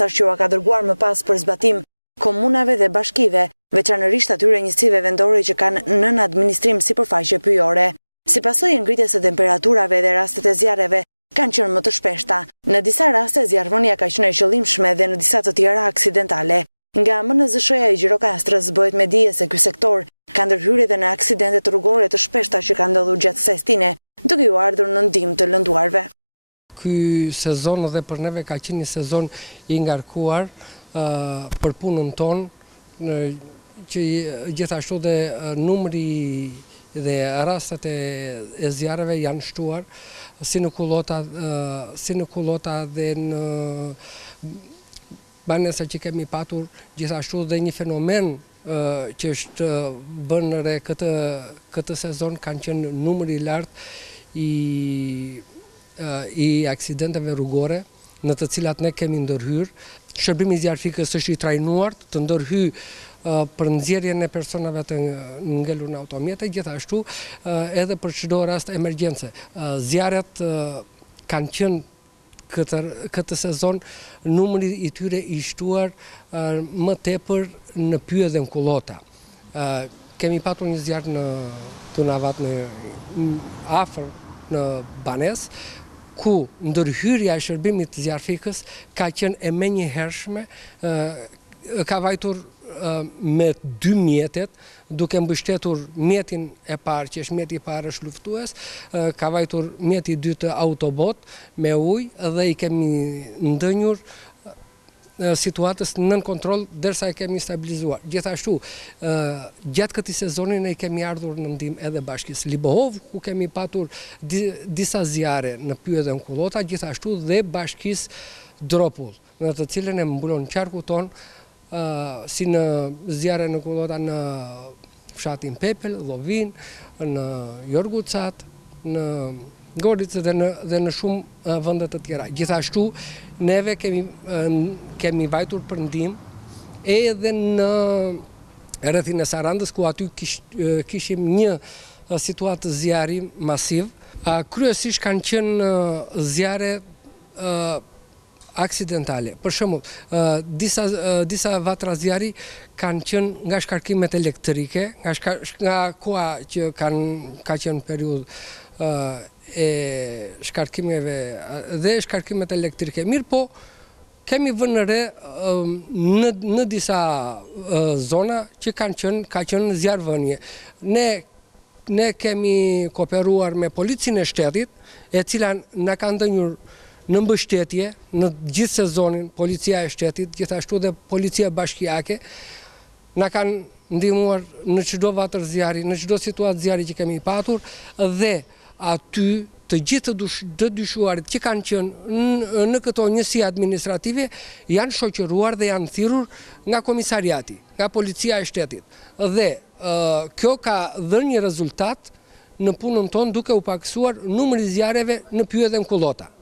posaçëruar të atakuar më pas perspektiv komunale dhe bashkime, veçanërisht aty në nisëve meteorologjikale në administrim sipërfaqe kryore. Si pasojë e ngritjes së temperaturave dhe rastit të zjarreve, kanë qenë të shpejta, në disa raste zjarrja ka qenë shumë të shpejtë në sa të tjera aksidentale. Nga mësishë e pastas bërë me dje se për sektor kanë ndërhyrë edhe në aksidente të rrugëve të shpeshta që kanë ndodhur gjatë sistemit të liruar në momentin të menduar. Ky sezon dhe për neve ka qenë një sezon i ngarkuar për punën tonë, që gjithashtu dhe numri dhe rastet e zjarreve janë shtuar si në Kullota dhe në banesa që kemi patur, gjithashtu dhe një fenomen që është bërë re këtë sezon kanë qenë numri i lartë i aksidenteve rrugore, në të cilat ne kemi ndërhyrë. Shërbimi i zjarfikës është i trajnuar të ndërhyjë për nxjerrjen e personave të ngelur në automjete, gjithashtu edhe për çdo rast emergjence. Zjarret kanë qenë këtë sezon, numri i tyre i shtuar më tepër në Pyje dhe në Kullota. Kemi patur një zjarr në Tunavat afër në Banesë, ku ndërhyrja e shërbimit të zjarfikës ka qenë e menjëhershme, ka vajtur me 2 mjetet, duke mbështetur mjetin e parë, që është mjeti i parë është luftues, ka vajtur mjeti i dytë autobot me ujë dhe i kemi ndënjur situatës nën kontroll derisa e kemi stabilizuar. Gjithashtu, gjatë këtij sezoni ne kemi ardhur në ndihmë edhe bashkisë Libohov, ku kemi patur disa zjarre në Pyje dhe në Kullota, gjithashtu dhe bashkisë Dropull, në të cilën e mbulon qarku ton, si në zjarre në Kullota në fshatin Pepel, Llovin, në Jorgucat, në Goricë dhe në shumë vende të tjera. Gjithashtu, neve kemi vajtur për ndihmë edhe në rrethin e Sarandës, ku aty kishim një situatë zjarri masiv. Kryesisht kanë qenë zjarre aksidentale. Për shembull, disa vatra zjarri kanë qenë nga shkarkimet elektrike, nga koha që ka qenë periudhë e shkarkimeve dhe shkarkimet elektrike. Mirë po, kemi vënë re në disa zona që ka qenë zjarrvënie. Ne kemi kooperuar me policinë e shtetit, e cila na ka ndënjur në mbështetje në gjithë sezonin, policia e shtetit, gjithashtu dhe policia bashkiake, na kanë ndihmuar në çdo vatër zjarri, në çdo situatë zjarri që kemi patur, dhe aty të gjithë të dyshuarit që kanë qenë në këto njësi administrative janë shoqëruar dhe janë thirrur nga komisariati, nga policia e shtetit. Dhe kjo ka dhënë një rezultat në punën tonë, duke u paksuar numri i zjarreve në Pyje dhe në Kullota.